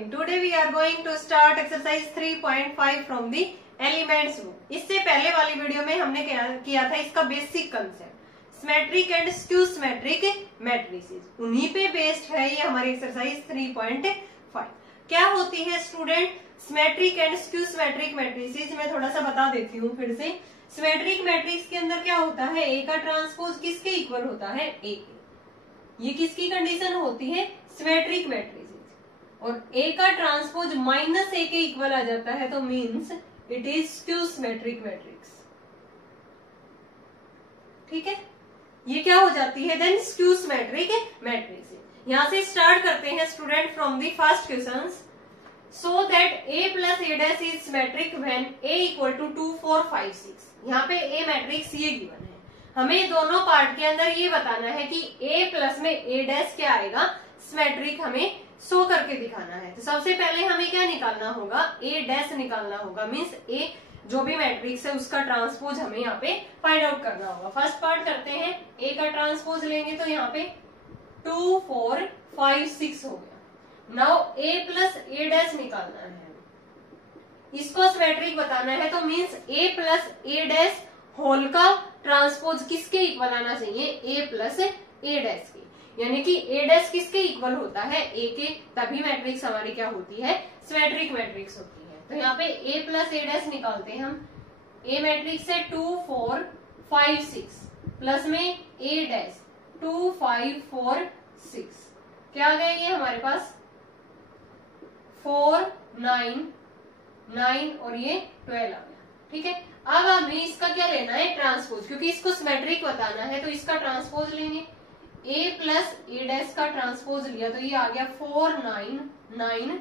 morning. Today we are going to start exercise 3.5 from the elements book. इससे पहले वाली video में हमने किया था इसका basic concept symmetric and skew symmetric matrices, उन्हीं पे बेस्ड है ये हमारी एक्सरसाइज 3.5। क्या होती है student symmetric and skew symmetric matrices? मैं थोड़ा सा बता देती हूँ फिर से। सिमेट्रिक मैट्रिक्स के अंदर क्या होता है, ए का ट्रांसपोज किसके इक्वल होता है, ए के। ये किसकी कंडीशन होती है, सिमेट्रिक मैट्रिसेस। और ए का ट्रांसपोज माइनस ए के इक्वल आ जाता है तो means it is skew symmetric matrix. ठीक है, ये क्या हो जाती है देन, स्क्यू सिमेट्रिक मैट्रिक्स। यहां से स्टार्ट करते हैं student from the first question. So that A plus A dash is symmetric when A equal to 2, 4, 5, 6। यहाँ पे ए मैट्रिक्स ये गिवन है, हमें दोनों पार्ट के अंदर ये बताना है कि ए प्लस में ए डैश क्या आएगा, सिमेट्रिक हमें शो करके दिखाना है। तो सबसे पहले हमें क्या निकालना होगा, ए डैश निकालना होगा। मीन्स ए जो भी मैट्रिक्स है उसका ट्रांसपोज हमें यहाँ पे फाइंड आउट करना होगा। फर्स्ट पार्ट करते हैं, ए का ट्रांसपोज लेंगे तो यहाँ पे 2, 4, 5, 6 हो गया। Now A plus A dash निकालना है, इसको सिमेट्रिक बताना है तो means A plus A dash whole का ट्रांसपोज किसके इक्वल आना चाहिए, ए प्लस ए डैश के। यानी कि ए डैश किसके इक्वल होता है, ए के, तभी मैट्रिक्स हमारी क्या होती है, सिमेट्रिक मैट्रिक्स होती है। तो यहाँ पे ए प्लस ए डैश निकालते हैं हम। ए मैट्रिक्स है 2, 4, 5, 6 प्लस में ए डैश 2, 5, 4, 6। क्या आ गया ये हमारे पास 4, 9, 9 और ये 12 आ गया। ठीक है, अब हमें इसका क्या लेना है, ट्रांसपोज, क्योंकि इसको सिमेट्रिक बताना है तो इसका ट्रांसपोज लेंगे। ए प्लस ए डैश का ट्रांसपोज लिया तो ये आ गया 4, 9, 9,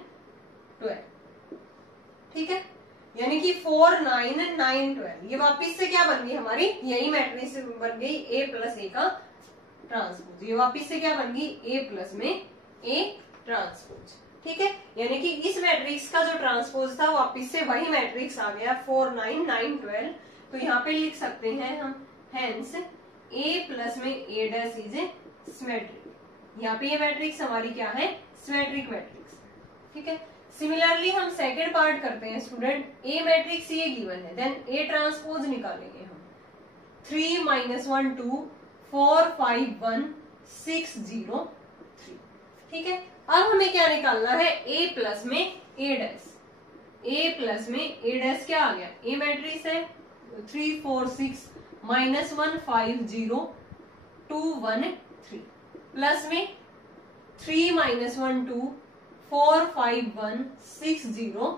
12। ठीक है, यानी कि 4, 9, 9, 12 ये वापिस से क्या बन गई हमारी, यही मैट्रिक्स बन गई ए प्लस ए का ट्रांसपोज। ये वापिस से क्या बन गई, ए प्लस में ए ट्रांसपोज। ठीक है, यानी कि इस मैट्रिक्स का जो ट्रांसपोज था वापिस से वही मैट्रिक्स आ गया 4, 9, 9, 12। तो यहाँ पे लिख सकते हैं हम, हेंस ए प्लस में A dash is a symmetric. यहाँ पे ये मैट्रिक्स हमारी क्या है, सिमेट्रिक मैट्रिक्स। ठीक है, सिमिलरली हम सेकेंड पार्ट करते हैं स्टूडेंट। ए मैट्रिक्स ये गिवन है, देन ए ट्रांसपोज निकालेंगे हम। 3, -1, 2, 4, 5, 1, 6, 0, 3। ठीक है, अब हमें क्या निकालना है, ए प्लस में ए डैश। ए प्लस में ए डैश क्या आ गया, ए मैट्रिक्स है 3, 4, 6 -1, 5, 0, 2, 1, 3 प्लस में 3, -1, 2, 4, 5, 1, 6, 0,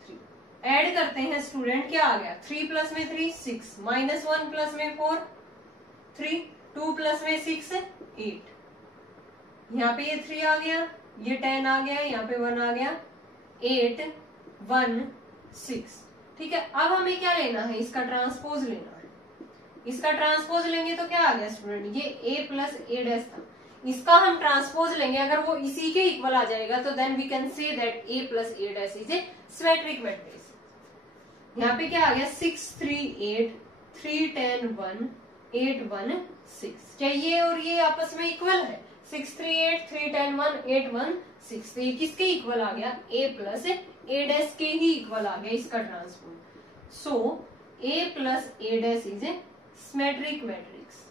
3। ऐड करते हैं स्टूडेंट, क्या आ गया 3 प्लस में 3, 6 -1 प्लस में 4, 3 2 प्लस में 6, 8। यहाँ पे ये 3 आ गया, ये 10 आ गया, यहाँ पे 1 आ गया, 8, 1, 6। ठीक है, अब हमें क्या लेना है, इसका ट्रांसपोज लेना है। इसका ट्रांसपोज लेंगे तो क्या आ गया स्टूडेंट, ये ए प्लस ए डैश था, इसका हम ट्रांसपोज लेंगे, अगर वो इसी के इक्वल आ जाएगा तो then we can say that A plus A dash is a symmetric matrix. यहाँ पे क्या आ गया 6, 3, 8, 3, 10, 1, 8, 1, 6। क्या ये और ये आपस में इक्वल है, 6, 3, 8, 3, 10, 1, 8, 1, 6। तो ये किसके इक्वल आ गया, ए प्लस ए डैश के ही इक्वल आ गया इसका transpose. So A plus A dash is a symmetric matrix.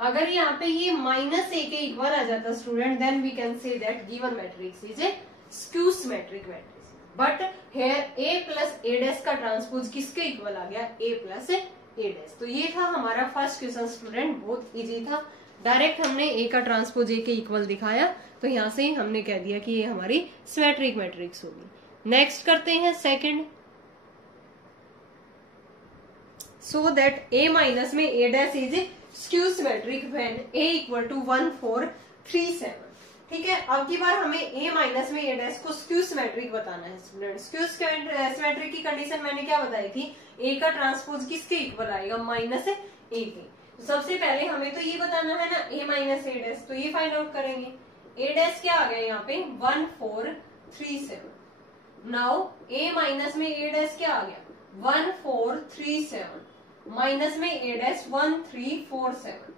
अगर यहाँ पे ये माइनस ए के इक्वल आ जाता student, then we can say that given matrix is a skew symmetric matrix. But here A plus A dash का transpose किसके equal आ गया, ए प्लस ए डैश। तो ये था हमारा फर्स्ट क्वेश्चन स्टूडेंट, बहुत इजी था। डायरेक्ट हमने ए का ट्रांसपोज ए के इक्वल दिखाया तो यहाँ से ही हमने कह दिया कि ये हमारी सिमेट्रिक मैट्रिक्स होगी। नेक्स्ट करते हैं second. So that A minus में A dash is skew symmetric when A equal to 1, 4, 3, 7। ठीक है, अब की बार हमें ए माइनस में ए डैश को स्क्यू सिमेट्रिक बताना है स्टूडेंट। स्क्यू सिमेट्रिक की कंडीशन मैंने क्या बताई थी, ए का ट्रांसपोज किसके इक्वल आएगा, माइनस ए के। तो सबसे पहले हमें तो ये बताना है ना, ए माइनस ए डैश, तो ये फाइंड आउट करेंगे। ए डैश क्या आ गया यहाँ पे 1, 4, 3, 7। नाउ ए माइनस में ए डैश क्या आ गया 1, 4, 3, 7 माइनस में A dash 1, 3, 4, 7।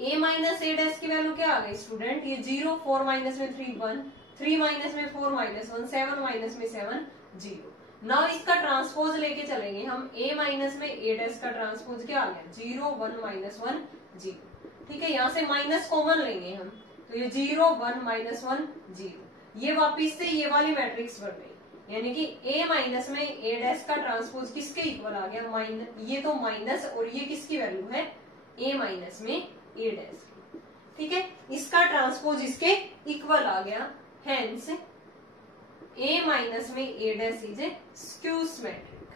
A minus A dash की वैल्यू क्या आ गई स्टूडेंट, ये 0, 4 माइनस में 3, 1, 3 माइनस में 4 माइनस 1, 7 माइनस में 7 0। नाउ इसका ट्रांसपोज लेके चलेंगे हम, a माइनस में a डैश का ट्रांसपोज क्या आ गया 0 1 माइनस 1 0। ठीक है, यहाँ से माइनस कॉमन लेंगे हम, तो ये 0 1 माइनस 1 0, ये वापिस से ये वाली मैट्रिक्स बन गई, यानी कि a माइनस में a डैश का ट्रांसपोज किसके इक्वल आ गया माइनस, ये तो माइनस और ये किसकी वैल्यू है a माइनस में a डैश की। ठीक है, इसका ट्रांसपोज इसके इक्वल आ गया, हेंस a माइनस में a dash is a skew symmetric.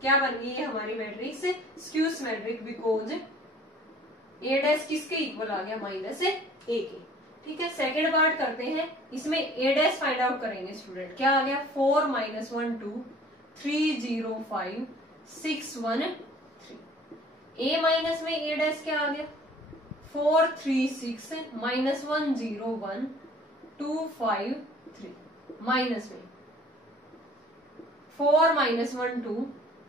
क्या बन गई है हमारी matrix skew symmetric, because a dash किसके इक्वल आ गया माइनस a के। ठीक है, सेकेंड पार्ट करते हैं, इसमें a डैश फाइंड आउट करेंगे स्टूडेंट। क्या आ गया 4 माइनस 1 2 3 0 5 6 1 3। a माइनस में a डैश क्या आ गया 4 3 6 माइनस 1 0 1 2 5 3, माइनस में 4 माइनस 1 2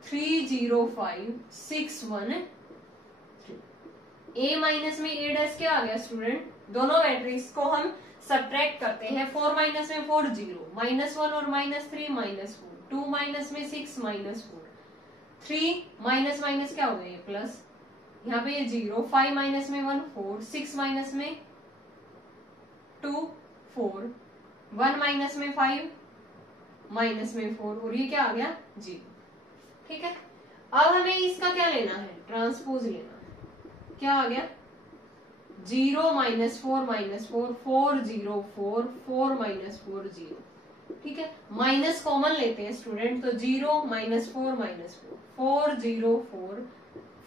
3 0 5 6 1 3। a माइनस में a डैश क्या आ गया स्टूडेंट, दोनों मैट्रिक्स को हम सब्ट्रैक्ट करते हैं। 4 माइनस में 4 0, माइनस 1 और माइनस 3 माइनस 4, 2 माइनस में 6 माइनस 4, 3 माइनस माइनस क्या हो गया प्लस, यहाँ पे ये 0, 5 माइनस में 1 4, 6 माइनस में 2 4, 1 माइनस में 5 माइनस में 4, और ये क्या आ गया 0। ठीक है, अब हमें इसका क्या लेना है ट्रांसपोज लेना है। क्या आ गया 0 माइनस 4 माइनस 4 4 0 4 4 माइनस 4 0। ठीक है, माइनस कॉमन लेते हैं स्टूडेंट, तो 0 माइनस 4 माइनस 4 4 0 4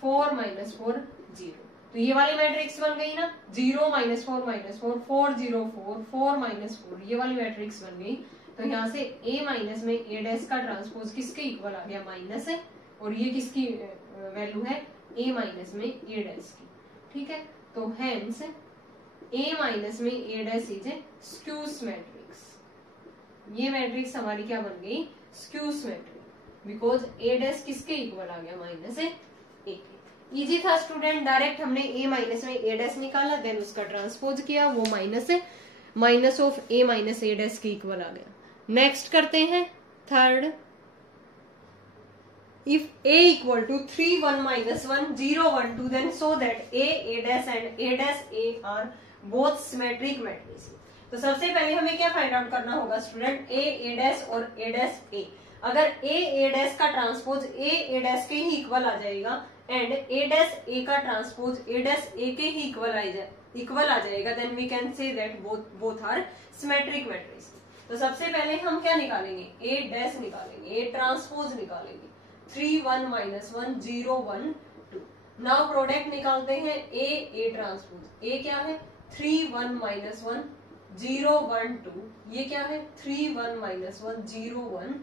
4 माइनस 4 0, तो ये वाली मैट्रिक्स बन गई ना, 0 माइनस 4 माइनस 4 4 0 4 4 माइनस 4, ये वाली मैट्रिक्स बन गई। तो यहाँ से a माइनस में a डैश का ट्रांसपोज किसके इक्वल आ गया माइनस है, और ये किसकी वैल्यू है a माइनस में a डैश की। ठीक है, तो हेंस a माइनस में a dash is a skew matrix. ये मैट्रिक्स हमारी क्या बन गई skew matrix, because a dash किसके इक्वल आ गया माइनस है a के। इजी था स्टूडेंट, डायरेक्ट हमने a माइनस में a डैश निकाला, देन उसका ट्रांसपोज किया, वो माइनस है, minus of a minus a dash के इक्वल आ गया। नेक्स्ट करते हैं third, if a equal to 3 1 minus 1 0 1 2, then so that a dash and a dash a are both symmetric matrices। तो सबसे पहले हमें क्या फाइंड आउट करना होगा स्टूडेंट, a डैश और a डैश a। अगर a डैश का ट्रांसपोज a डैश के ही इक्वल आ जाएगा एंड a डैश a का ट्रांसपोज a डैश a के ही इक्वल आ जाएगा, then we can say that both are symmetric matrix. तो सबसे पहले हम क्या निकालेंगे a डैश निकालेंगे, a ट्रांसपोज निकालेंगे 3 1 माइनस 1 0 1 2। नाउ प्रोडक्ट निकालते हैं a ट्रांसपोज, a क्या है 3 1 माइनस 1 0 1 2, ये क्या है 3 1 माइनस 1 0 1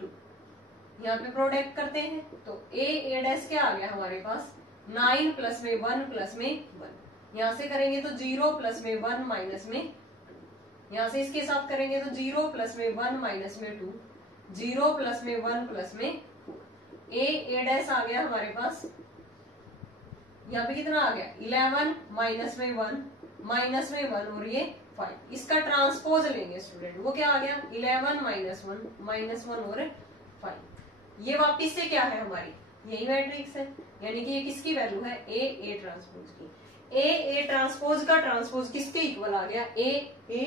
2। यहाँ पे प्रोडक्ट करते हैं तो a डैश क्या आ गया हमारे पास 9 प्लस में 1 प्लस में 1, यहाँ से करेंगे तो 0 प्लस में 1 माइनस में 2, यहाँ से इसके साथ करेंगे तो 0 प्लस में 1 माइनस में 2, 0 प्लस में 1 प्लस में a डैश आ गया हमारे पास, यहाँ पे कितना आ गया 11 माइनस में 1 माइनस में 1 और ये 5। इसका ट्रांसपोज लेंगे स्टूडेंट, वो क्या आ गया 11 माइनस 1 माइनस 1 और 5। ये वापिस से क्या है हमारी यही मैट्रिक्स है, यानी कि ये किसकी वैल्यू है a ट्रांसपोज की। a ट्रांसपोज का ट्रांसपोज किसके इक्वल आ गया a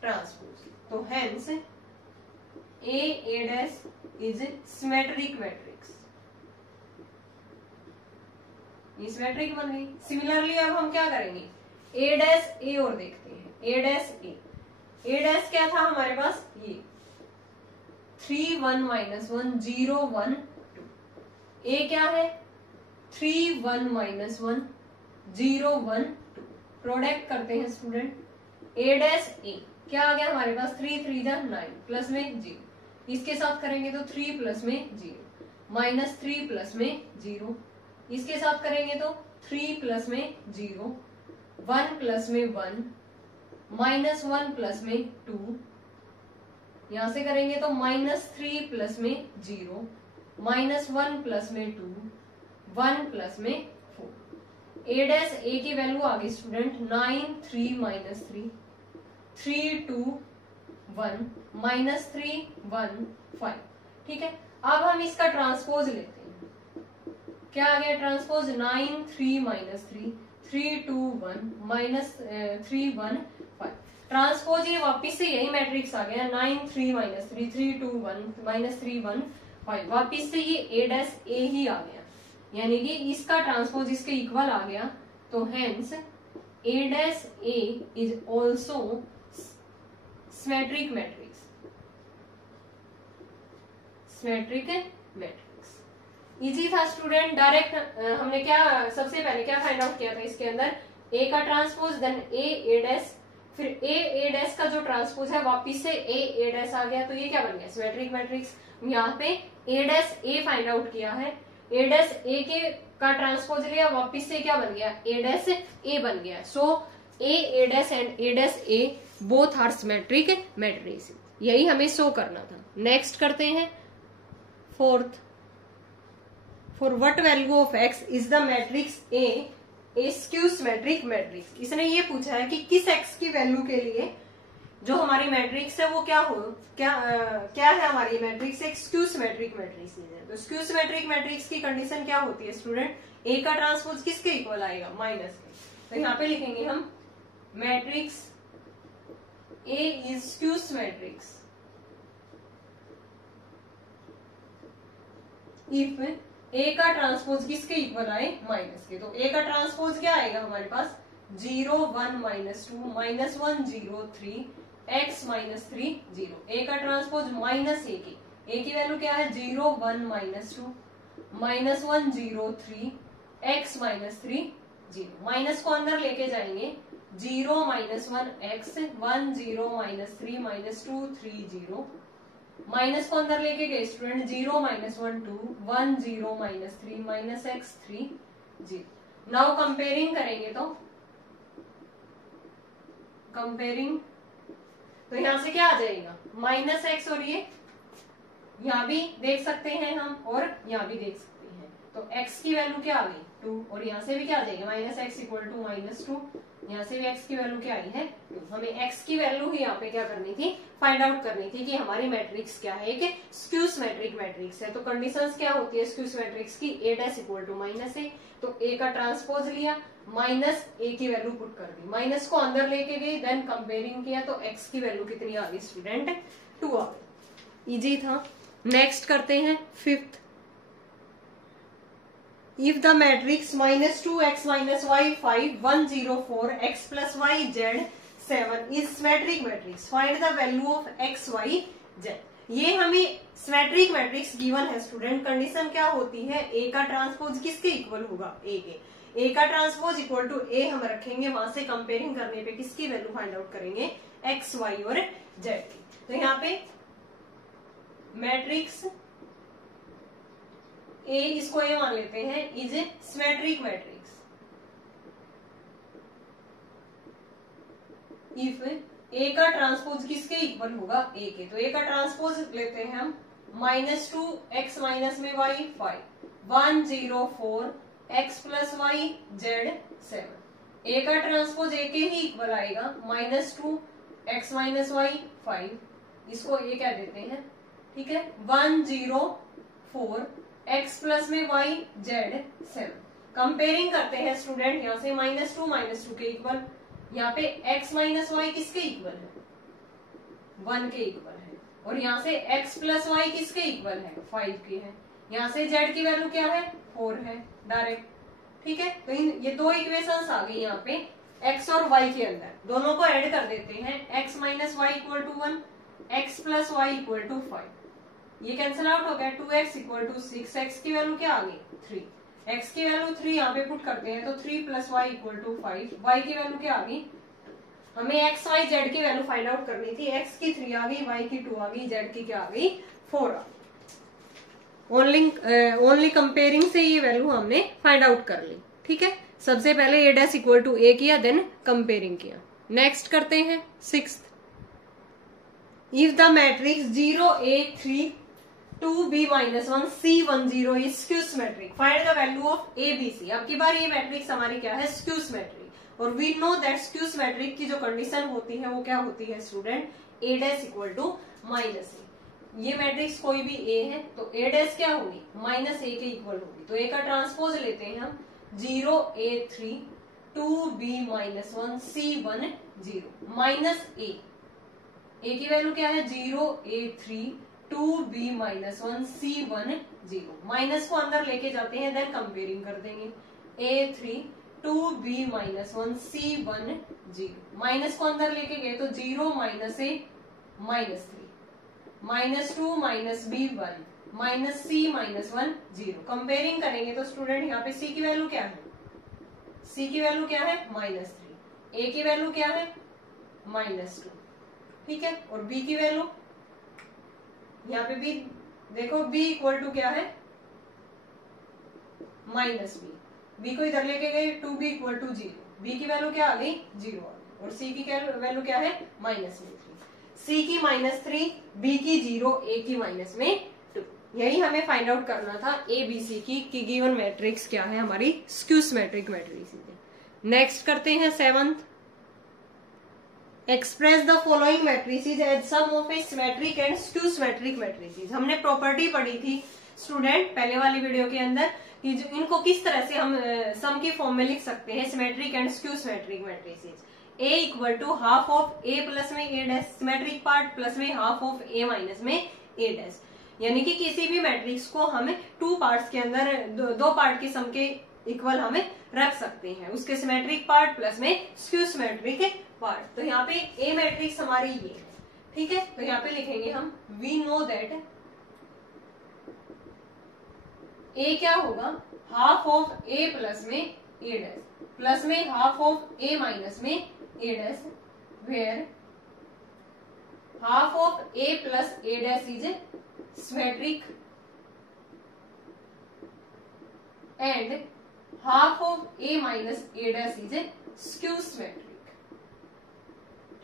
ट्रांसपोज। तो hence a dash is symmetric matrix, ये सिमेट्रिक बन गई। सिमिलरली अब हम क्या करेंगे a डैश a और देखते हैं, a डैश a डैश क्या था हमारे पास ये 3 1 माइनस 1 0 1 2, a क्या है 3 1 माइनस 1 0 1 2। प्रोडक्ट करते हैं स्टूडेंट, a डैश a क्या आ गया हमारे पास 3 3 जा 9 प्लस में 0, इसके साथ करेंगे तो 3 प्लस में 0 माइनस 3 प्लस में 0, इसके साथ करेंगे तो 3 प्लस में 0 1 प्लस में 1 माइनस 1 प्लस में 2, यहां से करेंगे तो माइनस 3 प्लस में 0 माइनस 1 प्लस में 2 1 प्लस में 4। a डैश a की वैल्यू आ गई स्टूडेंट 9 3 माइनस 3 3 2 1 -3 1 5। ठीक है, अब हम इसका ट्रांसपोज लेते हैं। क्या आ गया ट्रांसपोज? 9 3 -3 3 2 1 -3 1 5। ट्रांसपोज ये वापिस से यही मैट्रिक्स आ गया 9 3 -3 3 2 1 -3 1 5। वापिस से ये A' ही आ गया, यानी कि इसका ट्रांसपोज इसके इक्वल आ गया। तो hence A' is also symmetric matrix. Symmetric matrix easy था स्टूडेंट। डायरेक्ट हमने क्या सबसे पहले क्या फाइंड आउट किया था इसके अंदर? A का ट्रांसपोज, देन A', फिर A' का जो ट्रांसपोज है वापिस से A' आ गया। तो ये क्या बन गया? Symmetric matrix. यहाँ पे A' फाइंड आउट किया है, A' के का ट्रांसपोज लिया, वापिस से क्या बन गया? A' बन गया। So A' and A' both are symmetric matrix. यही हमें शो करना था। नेक्स्ट करते हैं fourth. For what value of x is the matrix a skew symmetric matrix. इसने ये पूछा है कि किस x की वैल्यू के लिए जो हमारी मैट्रिक्स है वो क्या है हमारी मैट्रिक्स? एक स्क्यू सिमेट्रिक मैट्रिक्स है। तो स्क्यू सिमेट्रिक मैट्रिक्स की कंडीशन क्या होती है स्टूडेंट? ए का ट्रांसपोज किसके इक्वल आएगा? माइनस के। तो यहाँ पे लिखेंगे हम matrix A is skew symmetrics if A का ट्रांसपोज किसके इक्वल आए? माइनस के। तो ए का ट्रांसपोज क्या आएगा हमारे पास? 0 1 -2 -1 0 3 x -3 0। ए का ट्रांसपोज माइनस ए की वैल्यू क्या है? 0 1 -2 -1 0 3 x -3 0। माइनस को अंदर लेके जाएंगे, 0 -1 x 1 0 -3 -2 3 0। माइनस को अंदर लेके गए स्टूडेंट, 0 -1 2 1 0 -3 -x 3 0। नाउ कंपेयरिंग करेंगे तो कंपेयरिंग तो यहां से क्या आ जाएगा? -x। और ये यहां भी देख सकते हैं हम और यहां भी देख सकते हैं। तो x की वैल्यू क्या आ गई? 2। और यहां से भी क्या आ जाएगी? -x = -2। यहाँ से भी x की वैल्यू क्या आई है? 2। हमें x की वैल्यू ही यहाँ पे क्या करनी थी? फाइंड आउट करनी थी कि हमारी मैट्रिक्स क्या है? एक स्क्यू सिमेट्रिक मैट्रिक्स है। तो कंडीशंस क्या होती है स्क्यू सिमेट्रिक्स की? A' = -a। तो a का ट्रांसपोज लिया, -a की वैल्यू पुट कर दी, माइनस को अंदर लेके गई, देन कंपेयरिंग किया तो x की वैल्यू कितनी आ गई स्टूडेंट? 2 आ गई। इजी था। नेक्स्ट करते हैं fifth. If the matrix -2x -y 5 1 0 4 x plus y z 7 is symmetric matrix, find the value of x y z। ये हमें सिमेट्रिक मैट्रिक्स गिवन है स्टूडेंट। कंडीशन क्या होती है? ए का ट्रांसपोज किसके इक्वल होगा? ए के। ए का ट्रांसपोज इक्वल टू ए हम रखेंगे, वहां से कंपेयरिंग करने पे किसकी वैल्यू फाइंड आउट करेंगे? एक्स वाई और जेड की। तो यहाँ पे मैट्रिक्स ए, इसको ए मान लेते हैं, is a symmetric matrix if A का ट्रांसपोज किसके इक्वल होगा? ए के। तो ए का ट्रांसपोज लेते हैं हम, -2 x में y 5 1 0 4 x plus y z 7। ए का ट्रांसपोज ए के ही इक्वल आएगा, -2 x y 5, इसको ए कह देते हैं, ठीक है। 1 0 4 x प्लस में y z 7। कंपेयरिंग करते हैं स्टूडेंट, यहाँ से -2 के इक्वल, यहाँ पे x माइनस वाई किसके इक्वल है? 1 के इक्वल है। और यहाँ से x प्लस वाई किसके इक्वल है? 5 के है। यहाँ से z की वैल्यू क्या है? 4 है डायरेक्ट, ठीक है। तो ये दो इक्वेशंस आ गई यहाँ पे x और y के अंदर, दोनों को ऐड कर देते हैं। x minus y equal to 1, x plus y equal to 5, ये कैंसिल आउट हो गया। 2x इक्वल टू 6, x की वैल्यू क्या आ गई? 3, x की वैल्यू 3 यहाँ पे पुट करते हैं तो 3 plus y equal to 5, y की वैल्यू क्या आ गई? हमें x y z की वैल्यू फाइंड आउट करनी थी। x की 3 आ गई, y की 2 आ गई, z की क्या आ गई? 4 आ गई। ओनली कंपेयरिंग से ये वैल्यू हमने फाइंड आउट कर ली, ठीक है। सबसे पहले a dash equal to a किया, देन कंपेयरिंग किया। नेक्स्ट करते हैं 6th। If the matrix 0 a 3 2 b minus 1 c 1 0 is skew symmetric, find the value of a b c। अब की बार ये मैट्रिक्स हमारी क्या है? Skew symmetric. और we know that skew symmetric की जो कंडीशन होती है वो क्या होती है student, A dash equal to minus A. ये मैट्रिक्स कोई भी ए है तो ए डैश क्या होगी, माइनस ए के इक्वल होगी। तो ए का ट्रांसपोज लेते हैं हम, 0A3 2B -1 C1 0 माइनस ए की वैल्यू क्या है 0A3 2B -1 C1 0। माइनस को अंदर लेके जाते हैं, देन कंपेयरिंग कर देंगे, A3 2B -1 C1 0। माइनस को अंदर लेके गए तो 0 माइनस ए -3 -2 -B 1 -C -1 0। कंपेयरिंग करेंगे तो स्टूडेंट यहाँ पे C की वैल्यू क्या है, C की वैल्यू क्या है -3, A की वैल्यू क्या है -2, ठीक है। और B की वैल्यू यहाँ पे B देखो, B इक्वल टू क्या है -B को इधर लेके गए 2B इक्वल टू 0, B की वैल्यू क्या आ गई 0 आ गई, और C की वैल्यू क्या है -3, C की -3, B की 0, A की -2। यही हमें फाइंड आउट करना था ABC की गिवन मैट्रिक्स क्या है हमारी, स्क्यू सिमेट्रिक मैट्रिक्स। नेक्स्ट करते हैं 7th, express the following matrices as sum of a symmetric and skew symmetric matrices. हमने प्रॉपर्टी पढ़ी थी स्टूडेंट पहले वाली वीडियो के अंदर कि जो इनको किस तरह से हम सम की फॉर्म में लिख सकते हैं, symmetric and skew symmetric matrices. A equal to half of A plus में A dash, symmetric part plus में हाफ ऑफ A माइनस में A डैश। यानी कि किसी भी मैट्रिक्स को हमें 2 पार्ट्स के अंदर दो पार्ट के सम के इक्वल हमें रख सकते हैं, उसके सिमेट्रिक पार्ट प्लस में स्क्यू सिमेट्रिक पार्ट। तो यहाँ पे ए मैट्रिक्स हमारी ये है, ठीक है। तो यहाँ पे लिखेंगे हम, वी नो दैट ए क्या होगा, हाफ ऑफ ए प्लस में ए डैश प्लस में हाफ ऑफ ए माइनस में A dash, where half of A plus A dash is symmetric and half of A minus A dash is skew symmetric,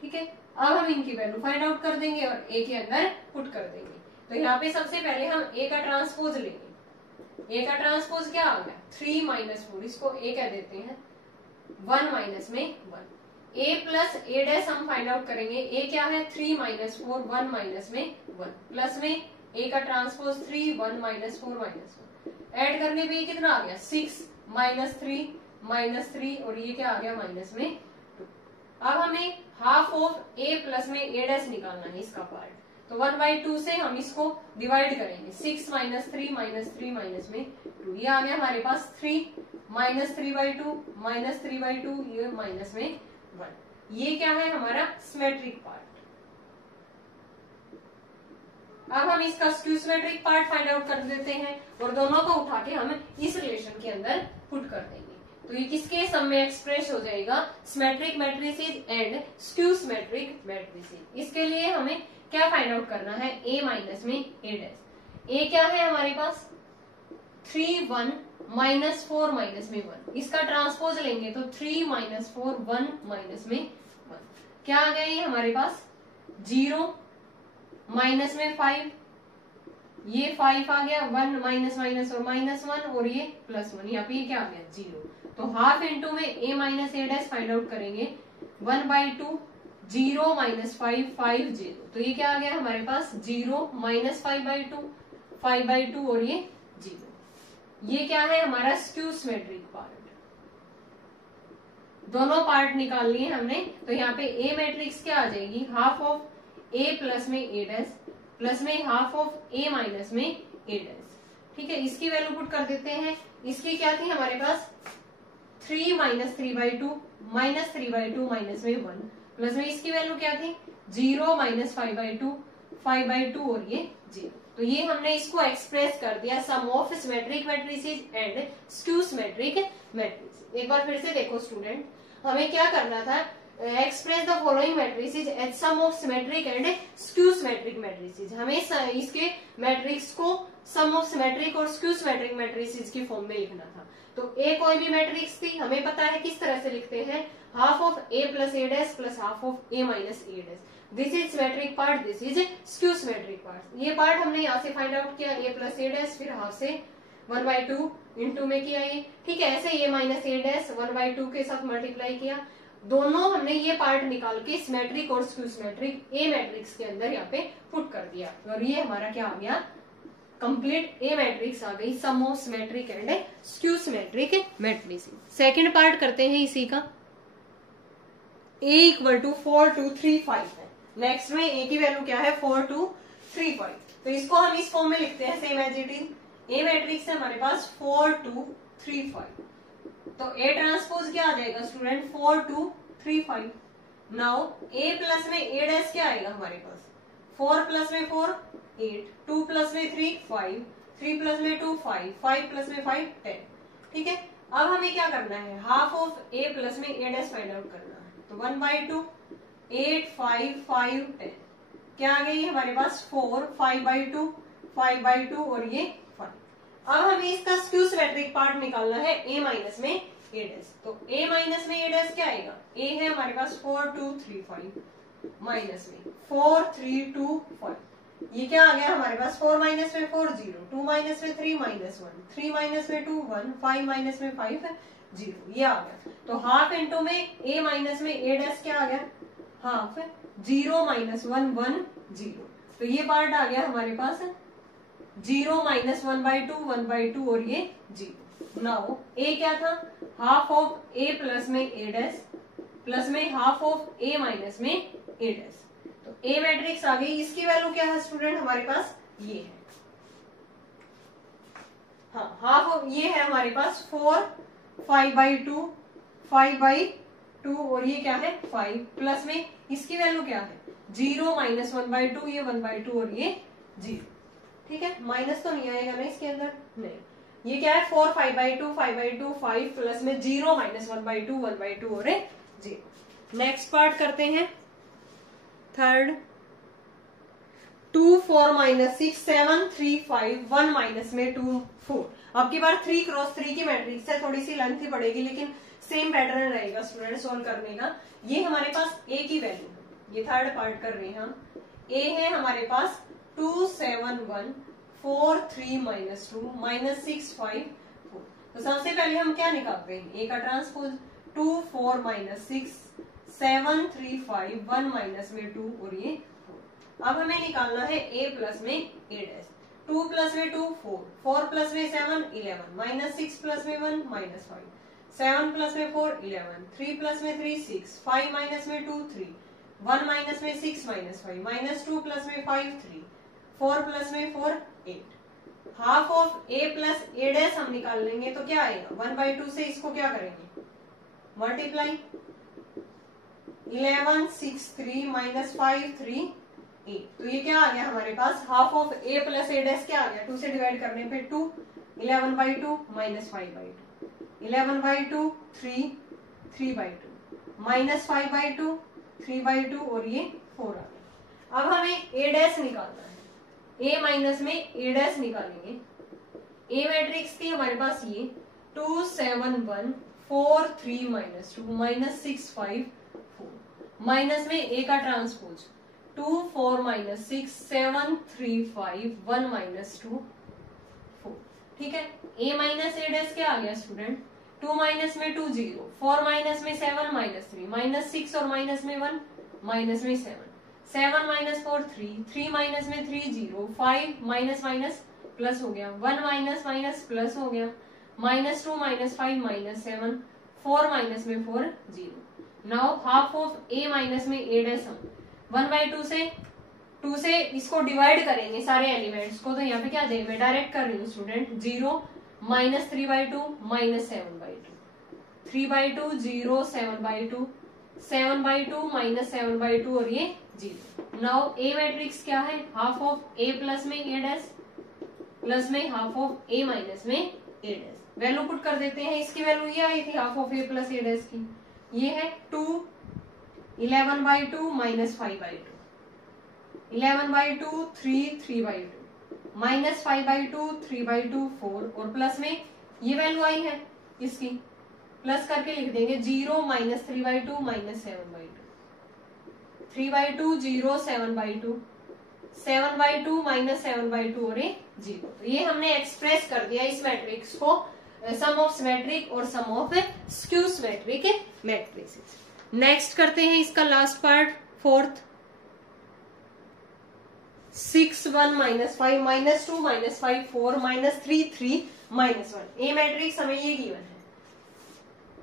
ठीक है। अब हम इनकी value find out कर देंगे और ए के अंदर पुट कर देंगे। तो यहाँ पे सबसे पहले हम ए का ट्रांसपोज लेंगे। ए का ट्रांसपोज क्या आ गया 3 - 4, इसको ए कह देते हैं, 1 माइनस में 1। ए प्लस ए डैश हम फाइंड आउट करेंगे, ए क्या है 3 - 4 1 माइनस में 1 प्लस में ए का ट्रांसपोज 3 1 - 4 -1 ऐड करने पे ये कितना आ गया 6 -3 और ये क्या आ गया -2। अब हमें हाफ ऑफ ए प्लस में ए डैश निकालना है, इसका पार्ट। तो 1/2 से हम इसको डिवाइड करेंगे, 6 -3 -2, ये आ गया हमारे पास 3 -3/2 -3/2, ये -1। ये क्या है हमारा सिमेट्रिक पार्ट। अब हम इसका skew symmetric part find out कर देते हैं और दोनों को उठा के हम इस रिलेशन के अंदर पुट कर देंगे। तो ये किसके सम में एक्सप्रेस हो जाएगा, symmetric matrices and skew symmetric matrices. इसके लिए हमें क्या फाइंड आउट करना है, ए माइनस में ए डैश। ए क्या है हमारे पास 3 1 -4 माइनस में 1, इसका ट्रांसपोज लेंगे तो 3 -4 1 माइनस में 1, क्या आ गया ये हमारे पास 0 माइनस में 5, ये 5 आ गया, 1 माइनस माइनस और -1 और ये +1, यहाँ पे ये क्या आ गया 0। तो हाफ इंटू में a minus A dash find out करेंगे, 1/2 0 - 5 5 0, तो ये क्या आ गया हमारे पास 0 -5/2 5/2 और ये 0। ये क्या है हमारा स्क्यू सिमेट्रिक पार्ट। दोनों पार्ट निकाल लिए हमने, तो यहाँ पे ए मैट्रिक्स क्या आ जाएगी, हाफ ऑफ ए प्लस में ए डैश प्लस में हाफ ऑफ ए माइनस में ए डैश, ठीक है। इसकी वैल्यू पुट कर देते हैं। इसकी क्या थी हमारे पास 3 -3/2 -3/2 माइनस में 1 प्लस में इसकी वैल्यू क्या थी 0 -5/2 5/2 और ये 0। तो ये हमने इसको एक्सप्रेस कर दिया sum of symmetric matrices and skew symmetric matrix. एक बार फिर से देखो स्टूडेंट, हमें क्या करना था, express the following matrices as sum of symmetric and skew symmetric matrices. हमें इसके मैट्रिक्स को सम ऑफ सिमेट्रिक और स्क्यू सिमेट्रिक मैट्रिसेस की फॉर्म में लिखना था। तो ए कोई भी मैट्रिक्स थी, हमें पता है किस तरह से लिखते हैं, half of A plus A dash plus half of A minus A dash. This is symmetric part, this is skew symmetric part. ये पार्ट हमने यहाँ से फाइंड आउट किया, ए प्लस ए डैश, फिर हाफ से 1/2 इंटू में किया ये, ठीक है। ऐसे ये माइनस ए डैश 1/2 के साथ मल्टीप्लाई किया, दोनों हमने ये पार्ट निकाल के सिमेट्रिक और स्क्यू सिमेट्रिक ए मैट्रिक्स के अंदर यहाँ पे पुट कर दिया, और ये हमारा क्या आ गया, कंप्लीट ए मैट्रिक्स आ गई, sum of symmetric and skew symmetric matrix. Second part करते हैं इसी का, a इक्वल टू 4 2 3 5 है। नेक्स्ट में a की वैल्यू क्या है 4 2 3 5, तो इसको हम इस फॉर्म में लिखते हैं same as it is. A matrix है हमारे पास 4 2 3 5, तो ए ट्रांसपोज क्या आ जाएगा स्टूडेंट 4 2 3 5। नाउ ए प्लस में ए डैश क्या आएगा हमारे पास, 4 प्लस में 4 8, 2 प्लस में 3 5, 3 प्लस में 2 5, 5 प्लस में 5 10, ठीक है। अब हमें क्या करना है, हाफ ऑफ ए प्लस में ए डैश फाइंड आउट करना है, तो 1/2 8 5 5 10, क्या आ गई हमारे पास 4 5/2 5/2 और ये 5। अब हमें इसका स्क्यू सिमेट्रिक पार्ट निकालना है a माइनस में a डैश, तो a माइनस में a डैश क्या आएगा, a है हमारे पास 4 2 3 5 माइनस में 4 3 2 5, ये क्या आ गया हमारे पास 4 माइनस में 4 0, 2 माइनस में 3 माइनस 1, 3 माइनस में 2 1, 5 माइनस में 5 0, ये आ गया। तो हाफ इंटू में a माइनस में a डैश क्या आ गया, हाफ 0 माइनस 1 1 0, तो ये पार्ट आ गया हमारे पास 0 माइनस 1/2 और ये 0। नाउ a क्या था, हाफ ऑफ a प्लस में a डैश प्लस में हाफ ऑफ a माइनस में a डैश, तो a मैट्रिक्स आ गई। इसकी वैल्यू क्या है स्टूडेंट हमारे पास, ये है, हाँ हाफ ऑफ ये है हमारे पास 4 5/2 5/2 और ये क्या है 5, प्लस में इसकी वैल्यू क्या है 0 माइनस 1/2, ये 1/2 और ये 0, ठीक है। माइनस तो नहीं आएगा ना इसके अंदर, नहीं, ये क्या है 4 5/2 5/2 5 प्लस में 0 माइनस 1/2 1/2 और 0। नेक्स्ट पार्ट करते हैं थर्ड, 2 4 माइनस 6 7 3 5 1 माइनस में 2 4। अब की बार 3 क्रॉस 3 की मैट्रिक्स है, थोड़ी सी लेंथी पड़ेगी लेकिन सेम पैटर्न रहेगा स्टूडेंट सोल्व करने का। ये हमारे पास a की वैल्यू, ये थर्ड पार्ट कर रहे हैं हम, a है हमारे पास 2 7 1 4 3 माइनस 2 माइनस 6 5 4। तो सबसे पहले हम क्या निकालते हैं, a का ट्रांसपोज 2 4 माइनस 6 7 3 5 1 माइनस में 2 और ये 4। अब हमें निकालना है a प्लस में a डैश, 2 प्लस में 2 4, 4 प्लस में 7 11, माइनस 6 प्लस में 1 माइनस 5, 7 प्लस में 4 11, 3 प्लस में 3 6, 5 माइनस में 2 3, 1 माइनस में 6 माइनस 5, माइनस 2 प्लस में 5 3, 4 प्लस में 4 8। Half of a plus a dash हम निकाल लेंगे तो क्या आएगा 1/2 से इसको क्या करेंगे मल्टीप्लाई, 11 6 3 माइनस 5 3 8, तो ये क्या आ गया हमारे पास half of a plus a dash क्या आ गया, 2 से डिवाइड करने पे 2, 11/2 माइनस 5/2, 11/2 3 3/2 माइनस 5/2 3/2 और ये 4 आ गया। अब हमें a डैश निकालना है, a माइनस में a डैश निकालेंगे। a मैट्रिक्स थी हमारे पास ये 2 7 1 4 3 माइनस 2 माइनस 6 5 4, माइनस में a का ट्रांसपोज 2 4 माइनस 6 7 3 5 1 माइनस 2 4, ठीक है। a माइनस a डैश क्या आ गया स्टूडेंट, 2 माइनस में 2 0, 4 माइनस में 7 माइनस 3, माइनस 6 और माइनस में 1 माइनस में 7, 7 माइनस 4 3, 3 माइनस में 3 0, 5 माइनस माइनस प्लस हो गया, 1 माइनस माइनस प्लस हो गया, माइनस 2 माइनस 5 माइनस 7, 4 माइनस में 4 0। Now half of a minus में a डैश हम 1/2 से 2 से इसको डिवाइड करेंगे सारे एलिमेंट्स को, तो यहाँ पे क्या आ जाएगा, मैं डायरेक्ट कर रही हूँ स्टूडेंट, 0 माइनस 3/2 माइनस 7/2, 3/2 0 7/2 7/2 माइनस 7/2 और ये 0। नाउ a मैट्रिक्स क्या है, हाफ ऑफ a प्लस में a डैश प्लस में हाफ ऑफ a माइनस में a डैश। वैल्यू पुट कर देते हैं, इसकी वैल्यू ये आई थी half of a plus a dash की, ये है 2 11/2 माइनस 5/2, 11/2 3 3/2 माइनस 5/2 3/2 4 और प्लस में ये वैल्यू आई है इसकी, प्लस करके लिख देंगे 0 माइनस 3/2 माइनस 7/2, 3/2 0 7/2 7/2 माइनस 7/2 और ये 0। तो ये हमने एक्सप्रेस कर दिया इस मैट्रिक्स को, सम ऑफ सिमेट्रिक और sum of skew symmetric matrices. Next करते हैं इसका last part, fourth. 6 1 minus 5 minus 2 minus 5 4 minus 3 3 minus 1। A matrix हमें ये गिवन है।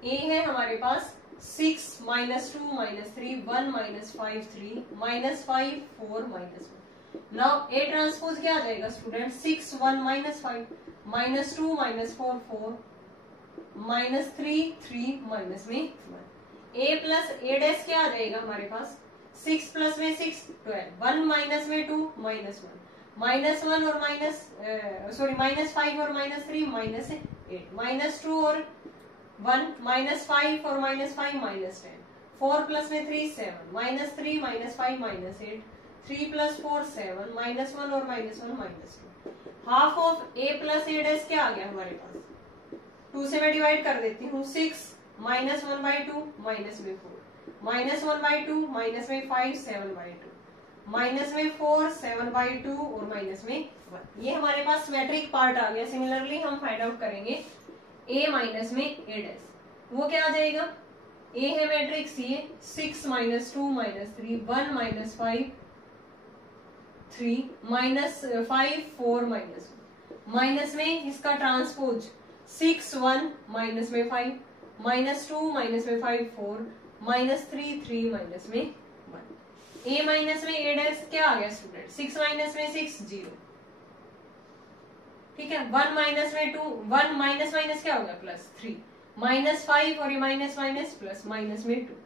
ए है हमारे पास 6 minus 2 minus 3 1 minus 5 3 minus 5 4 minus 1। Now A transpose क्या आ जाएगा student? 6 1 minus 5 minus 2 minus 4 4 minus 3 3 minus में 1। ए प्लस ए डैश क्या आ जाएगा हमारे पास? 6 प्लस में 6 12 1 माइनस में 2 माइनस 1 माइनस 1 और माइनस 5 और माइनस 3 माइनस 8 माइनस 2 और 1 माइनस 5 और माइनस 5 माइनस 10 4 प्लस में 3 7 minus 3 minus 5 minus 8 3 plus 4 7 minus 1 और minus 1 minus 2। Half of A plus A dash क्या आ गया हमारे पास? 2 से मैं डिवाइड कर देती हूँ। 6 माइनस 1/2 माइनस में 4 माइनस 1/2 माइनस में 5 7/2 माइनस में 4 7/2 और माइनस में 1। ये हमारे पास सिमेट्रिक पार्ट आ गया। सिमिलरली हम फाइंड आउट करेंगे ए माइनस में ए डैश, वो क्या आ जाएगा? ए है मैट्रिक्स ये 6 minus 2 minus 3 1 minus 5 3 minus 5 4 minus 1 minus में इसका ट्रांसपोज 6 1 माइनस में 5 माइनस 2 माइनस में 5 4 माइनस 3 3 माइनस में 1। ए माइनस में ए डैश क्या आ गया स्टूडेंट? 6 माइनस में 6 0, ठीक है। 1 माइनस में 2 1 माइनस माइनस क्या होगा? प्लस 3 माइनस 5 और ये माइनस माइनस प्लस माइनस में 2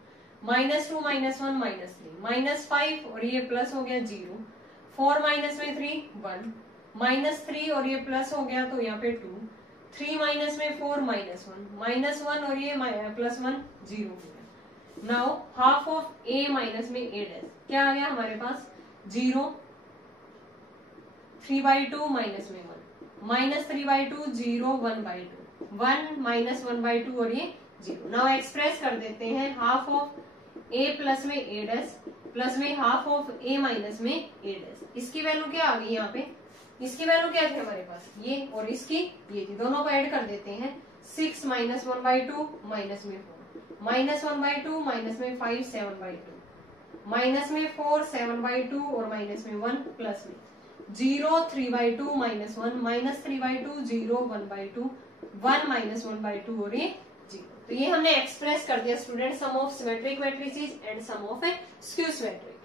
माइनस 2 माइनस 1 माइनस 3 माइनस 5 और ये प्लस हो गया 0 4 माइनस में 3 1 माइनस 3 और ये प्लस हो गया तो यहाँ पे 2 3 माइनस में 4 माइनस 1 माइनस 1 और ये प्लस 1 0 हो गया। Now half of A minus में ए डैश क्या आ गया हमारे पास? 0 3/2 माइनस में 1 माइनस 3/2 0 1/2 1 माइनस 1/2 और ये 0। नाउ एक्सप्रेस कर देते हैं हाफ ऑफ ए प्लस में ए डैश प्लस में हाफ ऑफ ए माइनस में ए डैश। इसकी वैल्यू क्या आ गई यहाँ पे? इसकी वैल्यू क्या थी हमारे पास? ये और इसकी ये थी, दोनों को ऐड कर देते हैं। 6 माइनस 1/2 माइनस में 4 माइनस 1/2 माइनस में 5 7/2 माइनस में 4 7/2 और माइनस में 1 प्लस में 0 3/2 माइनस 1 माइनस 3/2 0 1/2 1 माइनस 1/2 और ये 0। तो ये हमने एक्सप्रेस कर दिया student sum of symmetric matrices and sum of skew symmetric.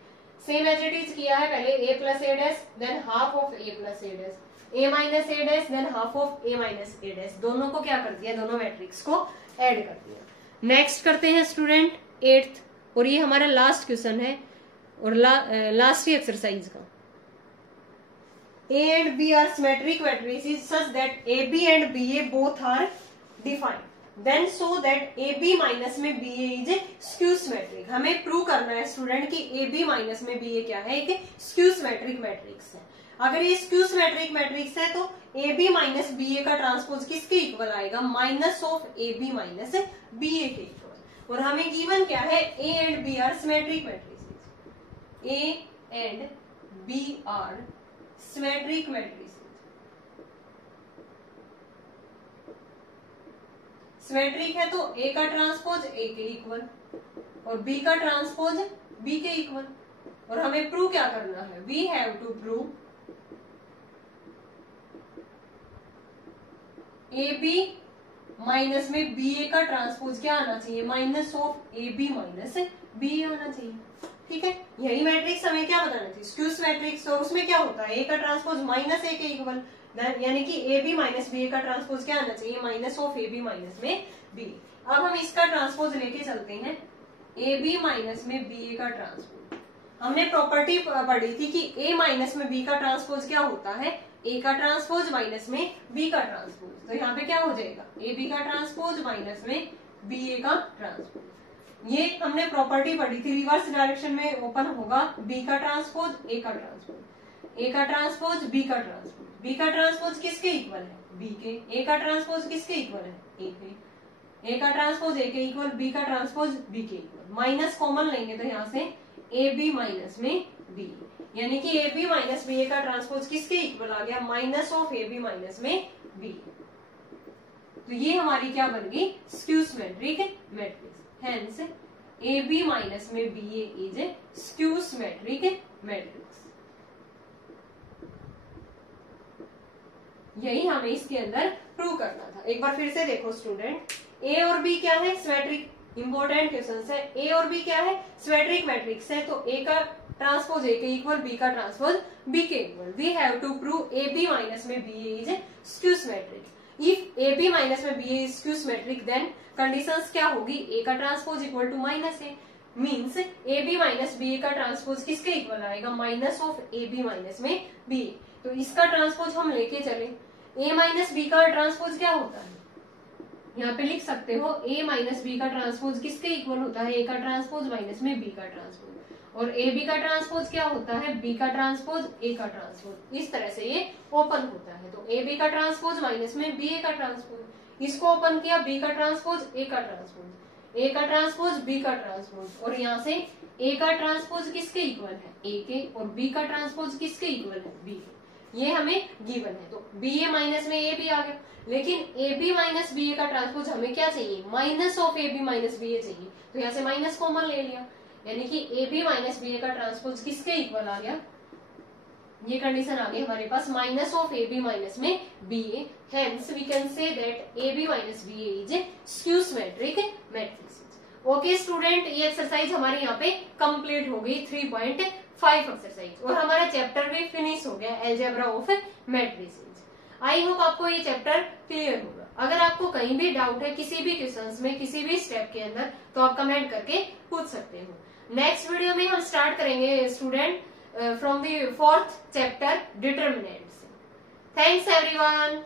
Same as it is किया है पहले A plus A dash then half of A plus A dash A minus A dash then half of A minus A dash, दोनों को क्या कर दिया? दोनों matrix को ऐड कर दिया। नेक्स्ट करते हैं स्टूडेंट 8th, और ये हमारा लास्ट क्वेश्चन है और लास्ट ही एक्सरसाइज का। A and B are symmetric matrices such that AB and BA both are defined. Then show that AB minus में BA is a skew symmetric. हमें प्रूव करना है स्टूडेंट कि AB माइनस में BA क्या है? एक स्क्यू सिमेट्रिक मैट्रिक्स है। अगर ये स्क्यू सिमेट्रिक मैट्रिक्स है तो AB माइनस BA का ट्रांसपोज किसके इक्वल आएगा? Minus of AB minus BA के इक्वल। और हमें गिवन क्या है? A and B are symmetric matrices. A and B are symmetric matrices. Symmetric है तो ए का ट्रांसपोज ए के इक्वल और बी का ट्रांसपोज बी के इक्वल। और हमें प्रूव क्या करना है? We have to prove A B minus में बी ए का ट्रांसपोज क्या आना चाहिए? Minus of A B minus B आना चाहिए, ठीक है। यही मैट्रिक्स हमें क्या बताना चाहिए? Skew matrix. और उसमें क्या होता है? ए का ट्रांसपोज माइनस ए के इक्वल, यानी कि A B minus B A का ट्रांसपोज क्या आना चाहिए? Minus of A B minus में बी। अब हम इसका ट्रांसपोज लेके चलते हैं ए बी माइनस में बी ए का ट्रांसपोज। हमने प्रॉपर्टी पढ़ी थी कि ए माइनस में बी का ट्रांसपोज क्या होता है? ए का ट्रांसपोज माइनस में बी का ट्रांसपोज। तो यहाँ पे क्या हो जाएगा? ए बी का ट्रांसपोज माइनस में बी ए का ट्रांसपोज। ये हमने प्रॉपर्टी पढ़ी थी, रिवर्स डायरेक्शन में ओपन होगा बी का ट्रांसपोज ए का ट्रांसपोज, ए का ट्रांसपोज बी का ट्रांसपोज। बी का ट्रांसपोज किसके इक्वल है? बी के। ए का ट्रांसपोज किसके इक्वल है? ए के। ए का ट्रांसपोज ए के इक्वल, बी का ट्रांसपोज बी के इक्वल। माइनस कॉमन लेंगे तो यहाँ से ए बी माइनस में बी, यानी कि A B minus B A का ट्रांसपोज किसके इक्वल आ गया, minus of A B minus में बी। तो ये हमारी क्या बन गई, skew symmetric matrix. Hence A B minus में B A is a skew symmetric matrix. यही हमें इसके अंदर प्रूव करना था। एक बार फिर से देखो स्टूडेंट, ए और बी क्या है, सिमेट्रिक, इंपॉर्टेंट क्वेश्चन है। ए और बी क्या है, सिमेट्रिक मैट्रिक्स है, तो ए का ट्रांसपोज ए के इक्वल, बी का ट्रांसपोज बी के equal. We have to prove A B minus में B A is a skew symmetric. If A B minus में B A is skew symmetric, then conditions क्या होगी, A का transpose equal to minus A, means A B minus B A का transpose किसके equal आएगा, minus of A B minus में B A. तो इसका ट्रांसपोज हम लेके चले, ए माइनस बी का ट्रांसपोज क्या होता है, यहाँ पे लिख सकते हो ए माइनस बी का ट्रांसपोज किसके इक्वल होता है, ए का ट्रांसपोज माइनस में बी का ट्रांसपोज, और ए बी का ट्रांसपोज क्या होता है, बी का ट्रांसपोज ए का ट्रांसपोज। इस तरह से ये ओपन होता है। तो ए बी का ट्रांसपोज माइनस में बी ए का ट्रांसपोज, इसको ओपन किया, बी का ट्रांसपोज ए का ट्रांसपोज, ए का ट्रांसपोज बी का ट्रांसपोज, और यहाँ से ए का ट्रांसपोज किसके इक्वल है, ए के, और बी का ट्रांसपोज किसके इक्वल है, बी के। ये हमें गिवन है। तो बी ए माइनस में ए बी आ गया, लेकिन A B minus B A का ट्रांसपोज हमें क्या चाहिए, minus of A B minus B A चाहिए। तो यहाँ से माइनस कॉमन ले लिया, यानी कि A B minus B A का ट्रांसपोज किसके इक्वल आ गया, ये कंडीशन आ गई हमारे पास, minus of A B minus में B A. Hence we can say that A B minus B A is a skew symmetric matrix. Okay student, ये एक्सरसाइज हमारे यहाँ पे कंप्लीट हो गई 3.5 एक्सरसाइज, और हमारा चैप्टर भी फिनिश हो गया, algebra of matrices. I hope आपको ये चैप्टर क्लियर होगा। अगर आपको कहीं भी डाउट है किसी भी क्वेश्चंस में, किसी भी स्टेप के अंदर, तो आप कमेंट करके पूछ सकते हो। नेक्स्ट वीडियो में हम स्टार्ट करेंगे student from the 4th chapter determinants. Thanks everyone.